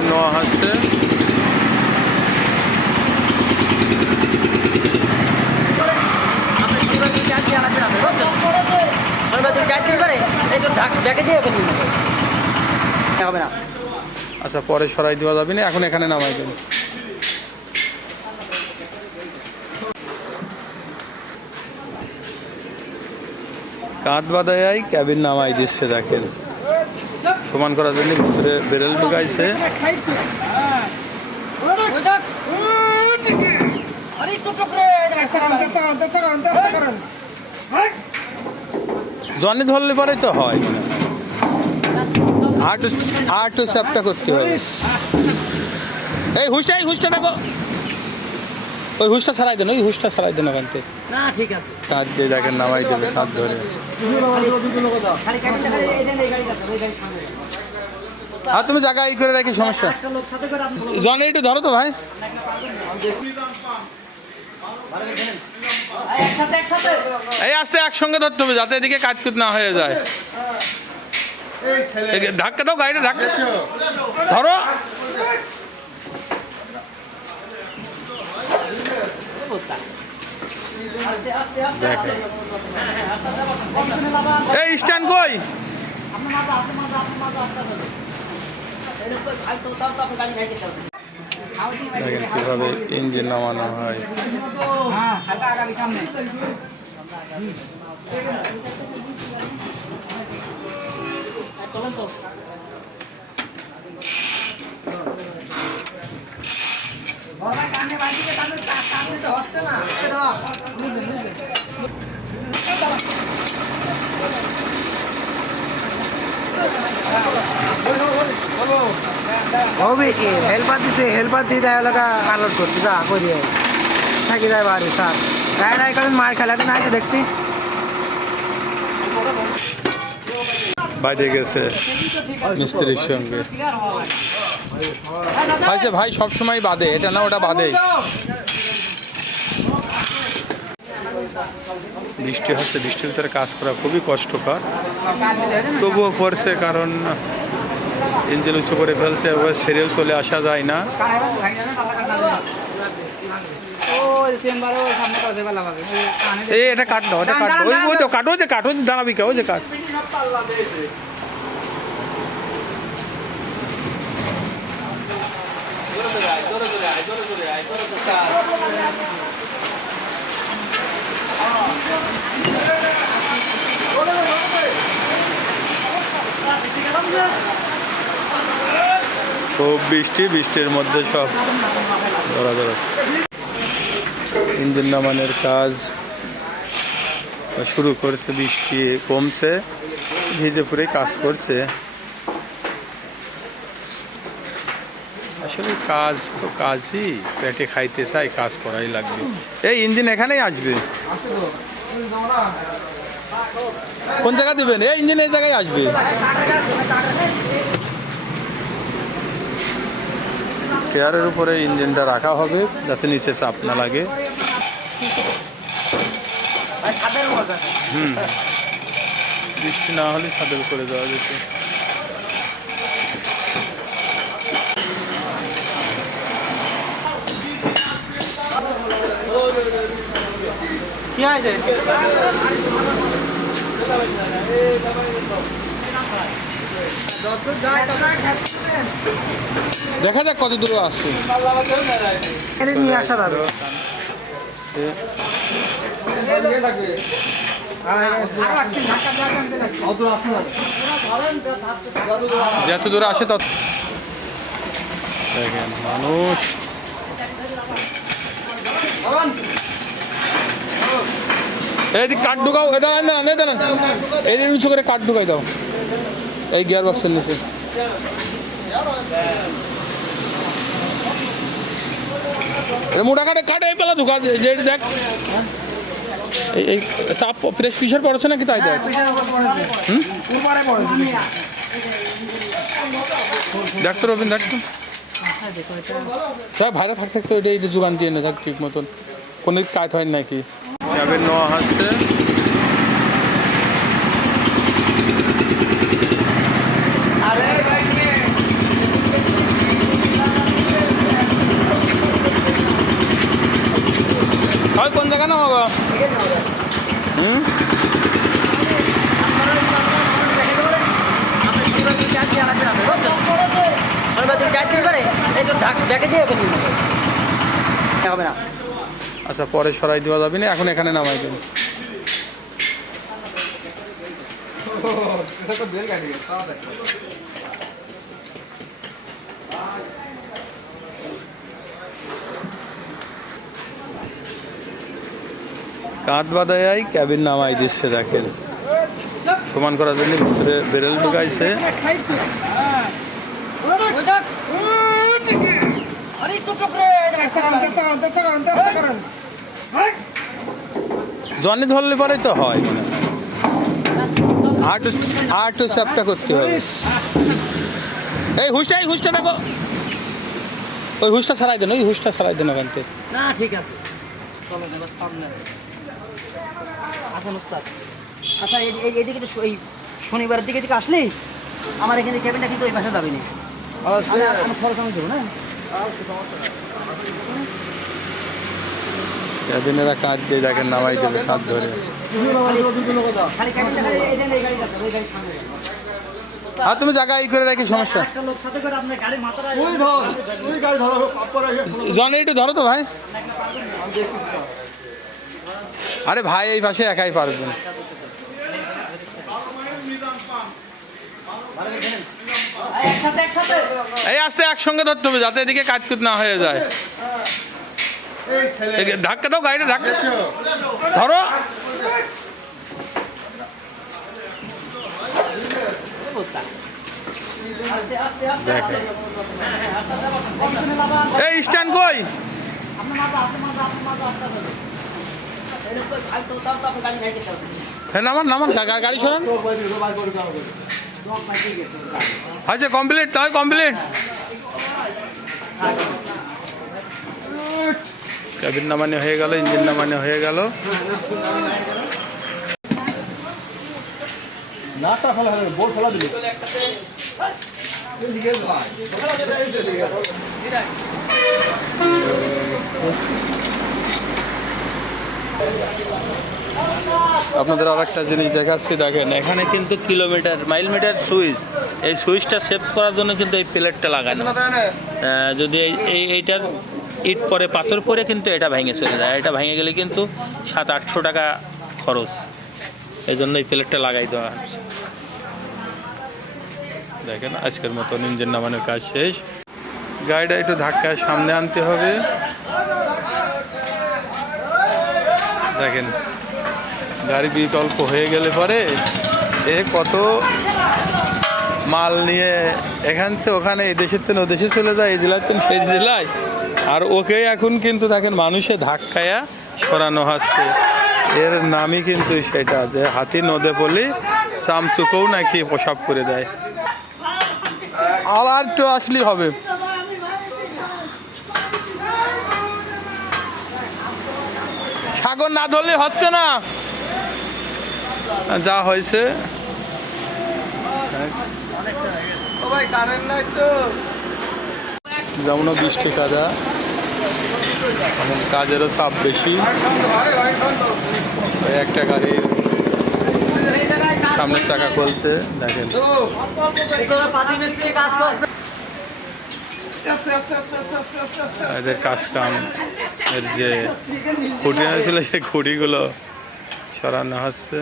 Cabin নেওয়া হচ্ছে। আচ্ছা, পরে সরাই দেওয়া যাবে না, এখন এখানে নামাই দেবেন। কাঁধ বাঁধাই ক্যাবিন নামাই দিচ্ছে, দেখেন সমান করার জন্য ভিতরে বেরেল ঢুকাইছে। জনি ধরলে পরেই তো হয়, আটু চ্যাপটা করতে হবে। এই হুঁসটা দেখো, ওই হুঁসটা ছাড়াই দেন, ওই হুঁসটা ছাড়াই দেন ওখান থেকে। না ঠিক আছে, কাঁধ দিয়ে দেখেন নামাই দেবে, কাঁধ ধরে। আর তুমি জায়গা ই করে রাখি, সমস্যা। জনে একটু ধরো তো ভাই। এই আস্তে একসঙ্গে ধরতে হবে যাতে এদিকে কাটকুট না হয়ে যায়। ধাক্কা দাও, গাড়িটা ধাক্কা ধরো। এই স্ট্যান্ড কই? দেখেন কিভাবে ইঞ্জিন নামানো হয়। হবে কি হেল্পার দিছে, হেল্পার দিয়ে দেয় এলাকা আলোট করতে যা করিয়ে থাকি যায় বাড়ি স্যার। গাড়িটা এখন মার খেলা না আছে দেখতে বাইরে গেছে মিস্ত্রির সঙ্গে। ভাই সবসময় বাদে, এটা না ওটা বাদে। বৃষ্টি হচ্ছে, বৃষ্টির ভিতরে কাজ করা খুবই কষ্টকর, তবুও করছে, কারণ ইঞ্জিন উঁচু করে ফেলছে, এবার সেরেও চলে আসা যায় না। এই এটা কাটলো, ওটা কাটলো, ওই তো কাটো, যে কাটো দাঁড়াবি কে, ওই যে কাট। খুব বৃষ্টির মধ্যে সব ধরা ইঞ্জিন নামানোর কাজ শুরু করছে। বৃষ্টি কমছে, ভিজে পুরে কাজ করছে। আসলে কাজ তো কাজই, পেটে খাইতে চাই, কাজ করাই লাগবে। এই ইঞ্জিন এখানেই আসবে, কোন জায়গা দিবেন? এই ইঞ্জিন এই জায়গায় আসবে। চেয়ারের উপরে ইঞ্জিনটা রাখা হবে যাতে নিচে চাপ না লাগে। বৃষ্টি না হলে ছাদের উপরে যাওয়া যেত। কি আছে দেখা যাক কত দূরে আসছে। নিয়ে আসা যাবে। যত দূরে আসে তত দেখেন মানুষ। এইদিকে কাঠ ঢুকাও, এটা দাঁড়ান, এই নিচে করে কাঠ ঢুকাই দাও এই গিয়ার বক্সের নিচে। মোটা কাঠে এই পেলা ঢুকা, যে দেখ এই চাপ প্রেশার পড়েছে নাকি তাই দেখ। দেখ তো রবীন্দ্র, দেখ তো ভাইরা থাকতে থাকতে ওইটা এইটা যোগান দিয়ে না থাক ঠিক মতন, কোনো কাজ হয় নাকি। ক্যাবিন নেওয়া হচ্ছে। জায়গা না বাবা হুম হবে না। আচ্ছা পরে সরাই দেওয়া যাবে না, এখন এখানে নামাই দেন। কাঁধ বাঁধাই ক্যাবিন নামাই দিচ্ছে, দেখেন সমান করার জন্য ভিতরে বেরেল ঢুকাইছে। জনি ধরলে পরেই তো হয়, মানে আটু চ্যাপটা করতে হবে। এই হুঁসটা দেখো, ওই হুঁসটা ছাড়াই দেন, ওই হুঁসটা ছাড়াই দেন ওখান থেকে। না ঠিক আছে, চলো এবার সামনে আসেন ওস্তাদ। আচ্ছা এইদিকে তো এই শনিবারের দিকে আসলে আমার এখানে ক্যাবিনটা কিন্তু ওই পাশে যাবে না, আমি খরচ আমি দেবো না। ক্যাবিনেরা কাজ দিয়ে দেখেন নামাই দেবে হাত ধরে। খালি ক্যাবিনটা খালি এই যে এই গাড়ি যাচ্ছে, ওই গাড়ির সামনে আর তুমি জায়গা ই করে রাখি, সমস্যা। একটা লোক সাথে করে আপনার গাড়ি মাথাটা জন একটু ধরো তো ভাই। আরে ভাই এই পাশে একাই পারবেন। একসাথে এই আস্তে একসঙ্গে ধরতে হবে যাতে এদিকে কাজকুত না হয়ে যায়। ধাক্কা দাও, গাড়িটা ধাক্কা ধরো। দেখেন এই স্ট্যান্ড কই? হ্যাঁ নামান গাড়ি সরান। আচ্ছা কমপ্লিট, তাই কমপ্লিট। ক্যাবিন নামানো হয়ে গেল, ইঞ্জিন নামানো হয়ে গেল। আপনাদের আর একটা জিনিস দেখাচ্ছি, দেখেন এখানে কিন্তু কিলোমিটার মাইল মিটার সুইচ, এই সুইচটা সেভ করার জন্য কিন্তু এই প্লেটটা লাগানো। যদি এইটার ইট পরে পাথর পরে কিন্তু এটা ভেঙে চলে যায়, এটা ভেঙে গেলে কিন্তু 700-800 টাকা খরচ, এই জন্য এই প্লেটটা লাগাই দেওয়া হচ্ছে। দেখেন আজকের মতন ইঞ্জিন নামানোর কাজ শেষ। গাড়িটা একটু ধাক্কায় সামনে আনতে হবে। দেখেন গাড়ি বিকল্প হয়ে গেলে পরে এ কত মাল নিয়ে এখান থেকে ওখানে, এই দেশের থেকে ও দেশে চলে যায়, এই জেলার থেকে সেই জেলায়। আর ওকে এখন কিন্তু দেখেন মানুষে ধাক্কায়া সরানো হচ্ছে। এর নামই কিন্তু সেটা যে হাতি নদে পড়লে চামচুকেও নাকি প্রসাব করে দেয়। আর একটু আসলেই হবে। সাগর না ধরলে হচ্ছে না, যা হয়েছে। যেমন বৃষ্টি কাদা, এবং কাজেরও চাপ বেশি। একটা গাড়ির সামনের চাকা খুলছে, দেখেন এদের কাজ কাম, এর যে খুঁটি ছিল সেই খুঁটিগুলো সরানো হচ্ছে।